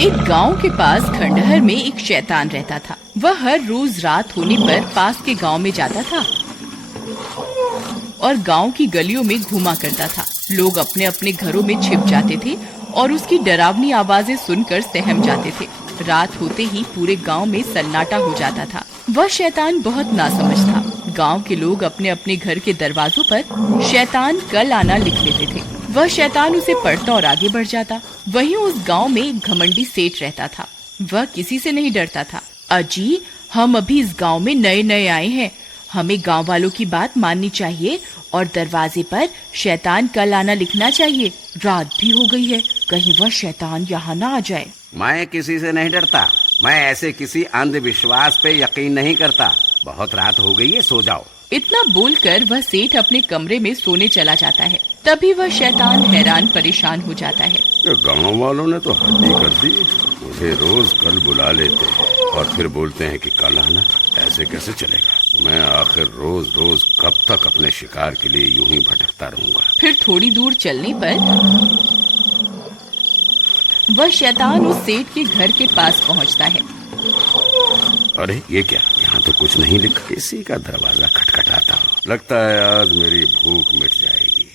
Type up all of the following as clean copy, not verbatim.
एक गांव के पास खंडहर में एक शैतान रहता था। वह हर रोज रात होने पर पास के गांव में जाता था और गांव की गलियों में घूमा करता था। लोग अपने अपने घरों में छिप जाते थे और उसकी डरावनी आवाजें सुनकर सहम जाते थे। रात होते ही पूरे गांव में सन्नाटा हो जाता था। वह शैतान बहुत नासमझ था। गांव के लोग अपने अपने घर के दरवाजों पर शैतान कल आना लिख लेते थे। वह शैतान उसे पढ़ता और आगे बढ़ जाता। वहीं उस गांव में एक घमंडी सेठ रहता था। वह किसी से नहीं डरता था। अजी, हम अभी इस गांव में नए नए आए हैं, हमें गांव वालों की बात माननी चाहिए और दरवाजे पर शैतान कल आना लिखना चाहिए। रात भी हो गई है, कहीं वह शैतान यहाँ ना आ जाए। मैं किसी से नहीं डरता। मैं ऐसे किसी अंधविश्वास पे यकीन नहीं करता। बहुत रात हो गई है, सो जाओ। इतना बोलकर वह सेठ अपने कमरे में सोने चला जाता है। तभी वह शैतान हैरान परेशान हो जाता है। गांव वालों ने तो हद ही कर दी। मुझे रोज कल बुला लेते हैं और फिर बोलते हैं कि कल आना। ऐसे कैसे चलेगा? मैं आखिर रोज रोज कब तक अपने शिकार के लिए यूं ही भटकता रहूंगा। फिर थोड़ी दूर चलने पर वह शैतान उस सेठ के घर के पास पहुंचता है। अरे ये क्या, यहाँ तो कुछ नहीं लिखा। किसी का दरवाजा खटखटाता हूँ। लगता है आज मेरी भूख मिट जाएगी।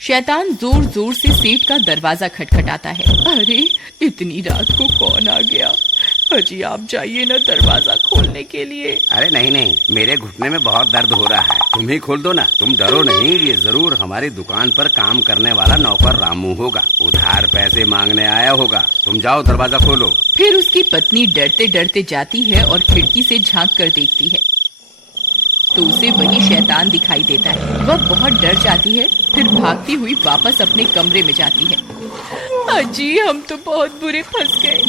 शैतान जोर जोर से सेठ का दरवाजा खटखटाता है। अरे, इतनी रात को कौन आ गया? अजी, आप जाइए ना दरवाजा खोलने के लिए। अरे नहीं नहीं, मेरे घुटने में बहुत दर्द हो रहा है। तुम ही खोल दो ना। तुम डरो नहीं, ये जरूर हमारी दुकान पर काम करने वाला नौकर रामू होगा। उधार पैसे मांगने आया होगा। तुम जाओ, दरवाजा खोलो। फिर उसकी पत्नी डरते डरते जाती है और खिड़की से झांक कर देखती है तो उसे वही शैतान दिखाई देता है। वह बहुत डर जाती है, फिर भागती हुई वापस अपने कमरे में जाती है। अजी, हम तो बहुत बुरे फंस गए।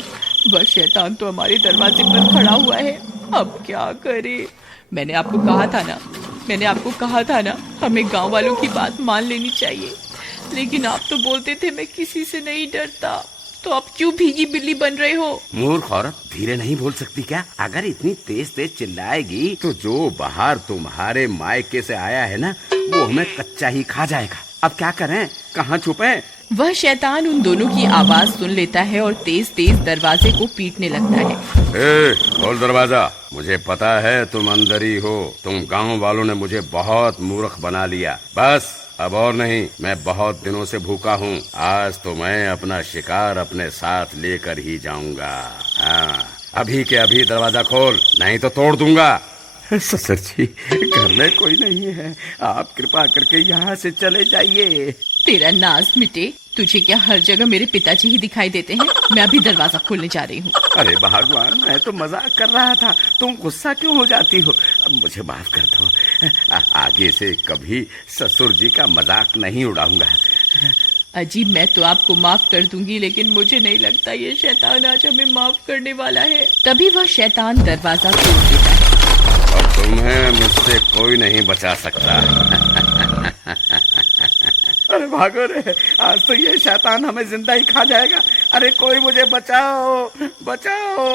वह शैतान तो हमारे दरवाजे पर खड़ा हुआ है। अब क्या करें? मैंने आपको कहा था ना, हमें गांव वालों की बात मान लेनी चाहिए। लेकिन आप तो बोलते थे मैं किसी से नहीं डरता। तो आप क्यों भीगी बिल्ली बन रहे हो? मूर्ख औरत, धीरे नहीं बोल सकती क्या? अगर इतनी तेज तेज चिल्लाएगी तो जो बाहर तुम्हारे मायके से आया है ना, वो हमें कच्चा ही खा जाएगा। अब क्या करें? कहाँ छुपें? वह शैतान उन दोनों की आवाज सुन लेता है और तेज तेज दरवाजे को पीटने लगता है। खोल दरवाजा। मुझे पता है तुम अंदर ही हो। तुम गांव वालों ने मुझे बहुत मूर्ख बना लिया। बस अब और नहीं। मैं बहुत दिनों से भूखा हूँ। आज तो मैं अपना शिकार अपने साथ लेकर ही जाऊंगा। हाँ, अभी के अभी दरवाजा खोल, नहीं तो तोड़ दूंगा। ससुर जी, घर में कोई नहीं है। आप कृपा करके यहाँ से चले जाइए। तेरा नाज मिटे। तुझे क्या हर जगह मेरे पिताजी ही दिखाई देते हैं? मैं अभी दरवाजा खोलने जा रही हूँ। अरे भगवान, मैं तो मजाक कर रहा था। तुम गुस्सा क्यों हो जाती हो? मुझे माफ कर दो। आगे से कभी ससुर जी का मजाक नहीं उड़ाऊंगा। अजी, मैं तो आपको माफ कर दूंगी, लेकिन मुझे नहीं लगता ये शैतान आज हमें माफ करने वाला है। तभी वह शैतान दरवाजा तोड़ देता है। और तुम्हें मुझसे कोई नहीं बचा सकता। अरे भागो रे, आज तो ये शैतान हमें जिंदा ही खा जाएगा। अरे कोई मुझे बचाओ, बचाओ।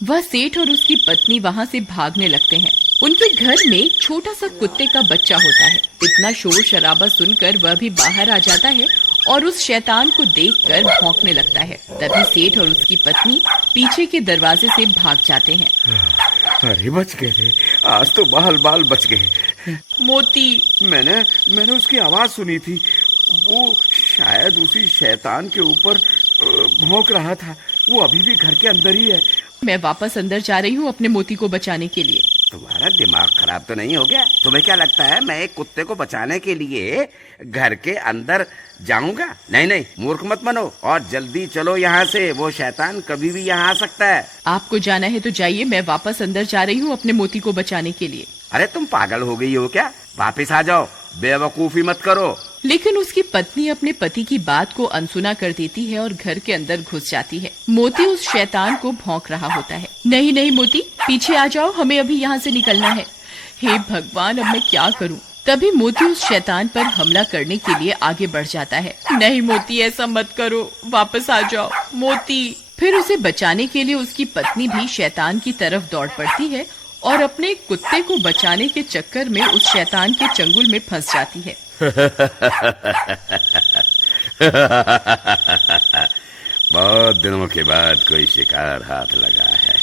वह सेठ और उसकी पत्नी वहाँ से भागने लगते हैं। उनके घर में छोटा सा कुत्ते का बच्चा होता है। इतना शोर शराबा सुनकर वह भी बाहर आ जाता है और उस शैतान को देखकर भौंकने लगता है। तभी सेठ और उसकी पत्नी पीछे के दरवाजे से भाग जाते हैं। अरे बच गए रे, आज तो बाल बाल बच गए। मोती, मैंने उसकी आवाज सुनी थी। वो शायद उसी शैतान के ऊपर भौंक रहा था। वो अभी भी घर के अंदर ही है। मैं वापस अंदर जा रही हूँ अपने मोती को बचाने के लिए। तुम्हारा दिमाग खराब तो नहीं हो गया? तुम्हें क्या लगता है मैं एक कुत्ते को बचाने के लिए घर के अंदर जाऊंगा? नहीं नहीं, मूर्ख मत बनो और जल्दी चलो यहाँ से। वो शैतान कभी भी यहाँ आ सकता है। आपको जाना है तो जाइए, मैं वापस अंदर जा रही हूँ अपने मोती को बचाने के लिए। अरे तुम पागल हो गई हो क्या? वापिस आ जाओ, बेवकूफी मत करो। लेकिन उसकी पत्नी अपने पति की बात को अनसुना कर देती है और घर के अंदर घुस जाती है। मोती उस शैतान को भौंक रहा होता है। नहीं नहीं मोती, पीछे आ जाओ, हमें अभी यहाँ से निकलना है। हे भगवान, अब मैं क्या करूँ? तभी मोती उस शैतान पर हमला करने के लिए आगे बढ़ जाता है। नहीं मोती, ऐसा मत करो, वापस आ जाओ मोती। फिर उसे बचाने के लिए उसकी पत्नी भी शैतान की तरफ दौड़ पड़ती है और अपने कुत्ते को बचाने के चक्कर में उस शैतान के चंगुल में फंस जाती है। बहुत दिनों के बाद कोई शिकार हाथ लगा है।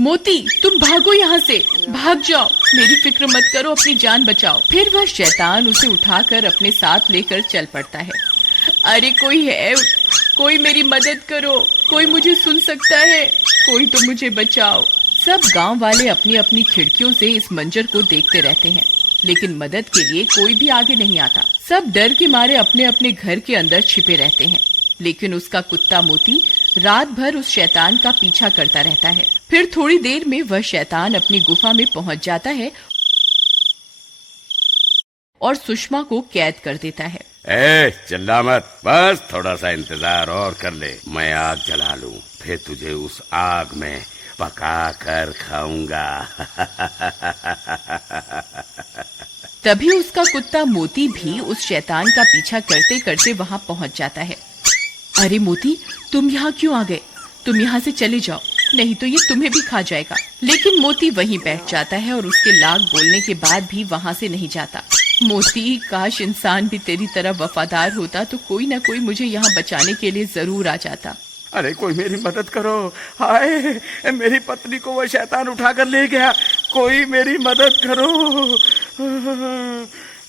मोती, तुम भागो यहाँ से, भाग जाओ, मेरी फिक्र मत करो, अपनी जान बचाओ। फिर वह शैतान उसे उठाकर अपने साथ लेकर चल पड़ता है। अरे कोई है, कोई मेरी मदद करो, कोई मुझे सुन सकता है, कोई तो मुझे बचाओ। सब गांव वाले अपनी अपनी खिड़कियों से इस मंजर को देखते रहते हैं, लेकिन मदद के लिए कोई भी आगे नहीं आता। सब डर के मारे अपने अपने घर के अंदर छिपे रहते हैं। लेकिन उसका कुत्ता मोती रात भर उस शैतान का पीछा करता रहता है। फिर थोड़ी देर में वह शैतान अपनी गुफा में पहुंच जाता है और सुषमा को कैद कर देता है। चिल्ला मत, बस थोड़ा सा इंतजार और कर ले। मैं आग जला लूं, फिर तुझे उस आग में पका कर खाऊंगा। तभी उसका कुत्ता मोती भी उस शैतान का पीछा करते करते वहां पहुंच जाता है। अरे मोती, तुम यहाँ क्यों आ गए? तुम यहाँ से चले जाओ, नहीं तो ये तुम्हें भी खा जाएगा। लेकिन मोती वहीं बैठ जाता है और उसके लाख बोलने के बाद भी वहाँ से नहीं जाता। मोती, काश इंसान भी तेरी तरह वफादार होता तो कोई ना कोई मुझे यहाँ बचाने के लिए जरूर आ जाता। अरे कोई मेरी मदद करो, हाय मेरी पत्नी को वो शैतान उठा कर ले गया, कोई मेरी मदद करो।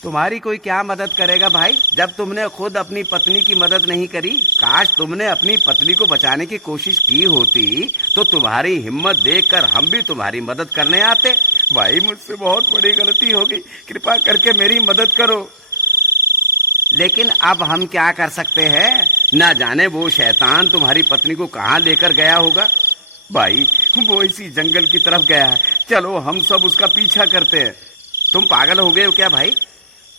तुम्हारी कोई क्या मदद करेगा भाई, जब तुमने खुद अपनी पत्नी की मदद नहीं करी। काश तुमने अपनी पत्नी को बचाने की कोशिश की होती तो तुम्हारी हिम्मत देखकर हम भी तुम्हारी मदद करने आते। भाई मुझसे बहुत बड़ी गलती हो गई, कृपा करके मेरी मदद करो। लेकिन अब हम क्या कर सकते हैं, ना जाने वो शैतान तुम्हारी पत्नी को कहाँ लेकर गया होगा। भाई वो इसी जंगल की तरफ गया है, चलो हम सब उसका पीछा करते हैं। तुम पागल हो गए हो क्या भाई?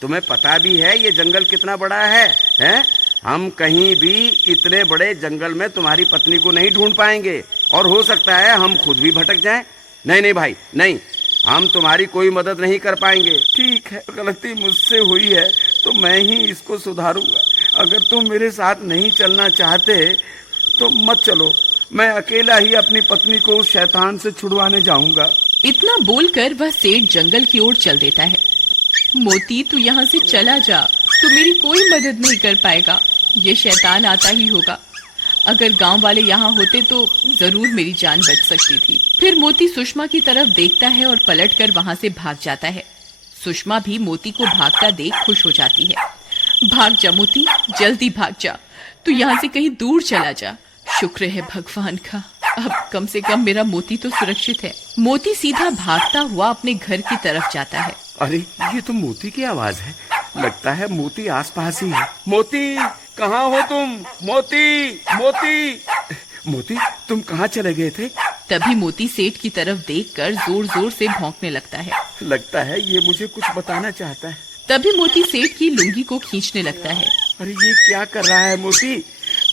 तुम्हें पता भी है ये जंगल कितना बड़ा है, हैं? हम कहीं भी इतने बड़े जंगल में तुम्हारी पत्नी को नहीं ढूंढ पाएंगे और हो सकता है हम खुद भी भटक जाएं। नहीं नहीं भाई नहीं, हम तुम्हारी कोई मदद नहीं कर पाएंगे। ठीक है, गलती मुझसे हुई है तो मैं ही इसको सुधारूंगा। अगर तुम मेरे साथ नहीं चलना चाहते तो मत चलो, मैं अकेला ही अपनी पत्नी को उस शैतान से छुड़वाने जाऊंगा। इतना बोलकर वह सेठ जंगल की ओर चल देता है। मोती, तू यहाँ से चला जा, तू मेरी कोई मदद नहीं कर पाएगा, ये शैतान आता ही होगा। अगर गांव वाले यहाँ होते तो जरूर मेरी जान बच सकती थी। फिर मोती सुषमा की तरफ देखता है और पलटकर वहाँ से भाग जाता है। सुषमा भी मोती को भागता देख खुश हो जाती है। भाग जा मोती, जल्दी भाग जा, तू यहाँ से कहीं दूर चला जा। शुक्र है भगवान का, अब कम से कम मेरा मोती तो सुरक्षित है। मोती सीधा भागता हुआ अपने घर की तरफ जाता है। अरे ये तो मोती की आवाज है, लगता है मोती आसपास ही है। मोती, कहाँ हो तुम? मोती, मोती, मोती, तुम कहाँ चले गए थे? तभी मोती सेठ की तरफ देखकर जोर जोर से भौंकने लगता है। लगता है ये मुझे कुछ बताना चाहता है। तभी मोती सेठ की लुंगी को खींचने लगता है। अरे ये क्या कर रहा है मोती?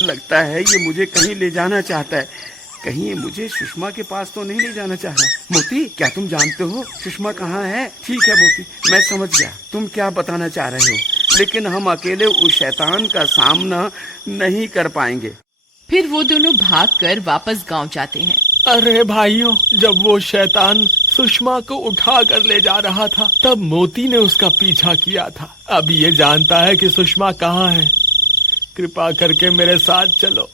लगता है ये मुझे कहीं ले जाना चाहता है। कहीं ये मुझे सुषमा के पास तो नहीं ले जाना चाह रहा। मोती, क्या तुम जानते हो सुषमा कहाँ है? ठीक है मोती, मैं समझ गया तुम क्या बताना चाह रहे हो, लेकिन हम अकेले उस शैतान का सामना नहीं कर पाएंगे। फिर वो दोनों भागकर वापस गांव जाते हैं। अरे भाइयों, जब वो शैतान सुषमा को उठा कर ले जा रहा था तब मोती ने उसका पीछा किया था। अब ये जानता है कि सुषमा कहाँ है। कृपा करके मेरे साथ चलो,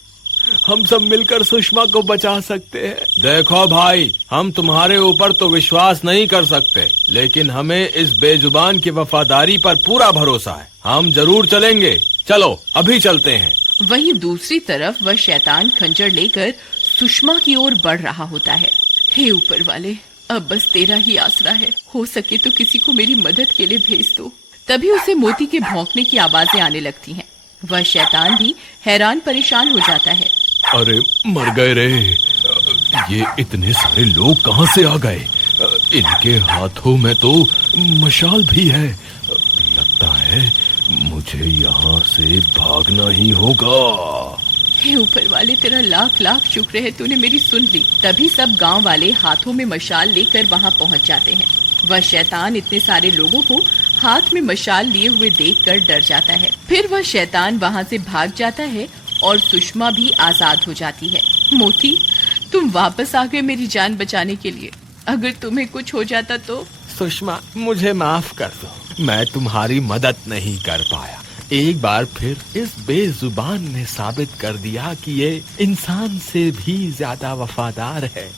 हम सब मिलकर सुषमा को बचा सकते हैं। देखो भाई, हम तुम्हारे ऊपर तो विश्वास नहीं कर सकते, लेकिन हमें इस बेजुबान की वफादारी पर पूरा भरोसा है। हम जरूर चलेंगे, चलो अभी चलते हैं। वहीं दूसरी तरफ वह शैतान खंजर लेकर सुषमा की ओर बढ़ रहा होता है। हे ऊपर वाले, अब बस तेरा ही आसरा है, हो सके तो किसी को मेरी मदद के लिए भेज दो। तभी उसे मोती के भौंकने की आवाजें आने लगती हैं। वह शैतान भी हैरान परेशान हो जाता है। अरे मर गए रे, ये इतने सारे लोग कहाँ से आ गए? इनके हाथों में तो मशाल भी है। लगता है मुझे यहाँ से भागना ही होगा। हे ऊपर वाले, तेरा लाख लाख शुक्र है, तूने मेरी सुन ली। तभी सब गांव वाले हाथों में मशाल लेकर वहां पहुंच जाते हैं। वह शैतान इतने सारे लोगों को हाथ में मशाल लिए हुए देखकर डर जाता है। फिर वह शैतान वहां से भाग जाता है और सुषमा भी आजाद हो जाती है। मोती, तुम वापस आ गए मेरी जान बचाने के लिए। अगर तुम्हें कुछ हो जाता तो? सुषमा, मुझे माफ कर दो, मैं तुम्हारी मदद नहीं कर पाया। एक बार फिर इस बेजुबान ने साबित कर दिया कि ये इंसान से भी ज्यादा वफादार है।